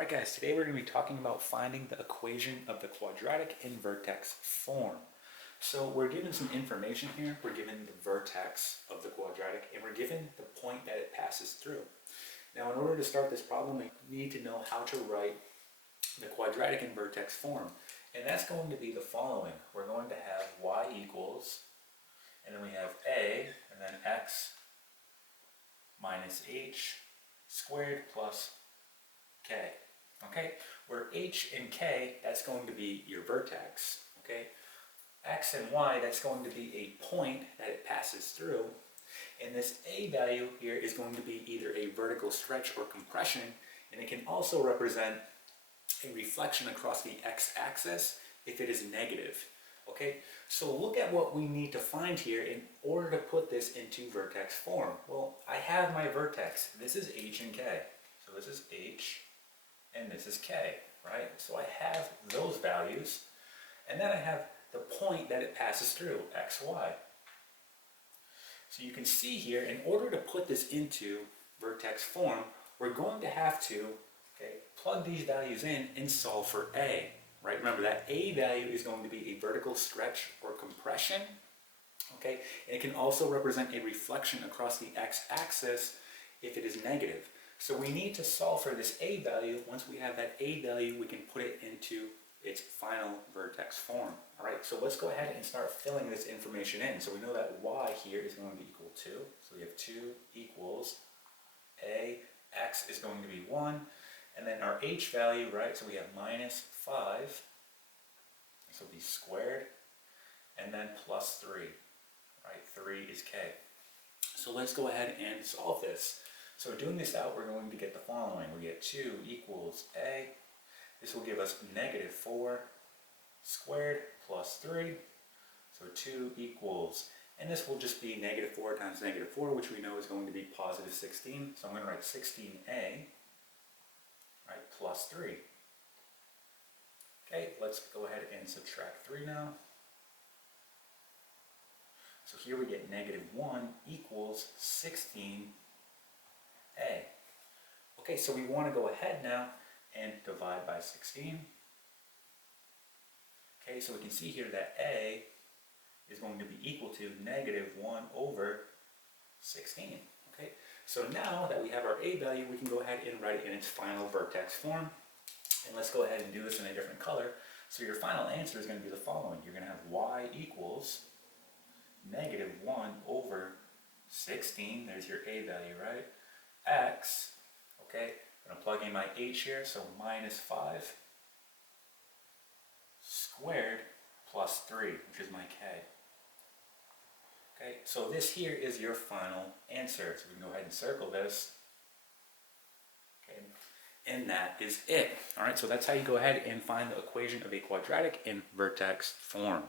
Alright guys, today we're going to be talking about finding the equation of the quadratic in vertex form. So we're given some information here. We're given the vertex of the quadratic and we're given the point that it passes through. Now in order to start this problem, we need to know how to write the quadratic in vertex form. And that's going to be the following. We're going to have y equals, and then we have a, and then x minus h squared plus k. Okay, where h and k, that's going to be your vertex. Okay, x and y, that's going to be a point that it passes through. And this a value here is going to be either a vertical stretch or compression, and it can also represent a reflection across the x-axis if it is negative. Okay, so look at what we need to find here in order to put this into vertex form. Well, I have my vertex. This is h and k. So this is h and this is k, right? So I have those values, and then I have the point that it passes through, x, y. So you can see here, in order to put this into vertex form, we're going to have to plug these values in and solve for a, right? Remember that a value is going to be a vertical stretch or compression, okay? And it can also represent a reflection across the x-axis if it is negative. So we need to solve for this a value. Once we have that a value, we can put it into its final vertex form. All right, so let's go ahead and start filling this information in. So we know that y here is going to be equal to, so we have 2 equals a, x is going to be 1, and then our h value, right, so we have minus 5, this will be squared, and then plus 3, right, 3 is k. So let's go ahead and solve this. So doing this out, we're going to get the following. We get 2 equals a. This will give us negative 4 squared plus 3. So 2 equals, and this will just be negative 4 times negative 4, which we know is going to be positive 16. So I'm going to write 16a, right, plus 3. Okay, let's go ahead and subtract 3 now. So here we get negative 1 equals 16a. Okay, so we want to go ahead now and divide by 16. Okay, so we can see here that a is going to be equal to negative 1 over 16. Okay, so now that we have our a value, we can go ahead and write it in its final vertex form. And let's go ahead and do this in a different color. So your final answer is going to be the following. You're going to have y equals negative 1 over 16. There's your a value, right? X, okay, I'm going to plug in my h here, so minus 5 squared plus 3, which is my k. Okay, so this here is your final answer. So we can go ahead and circle this. Okay, and that is it. All right, so that's how you go ahead and find the equation of a quadratic in vertex form.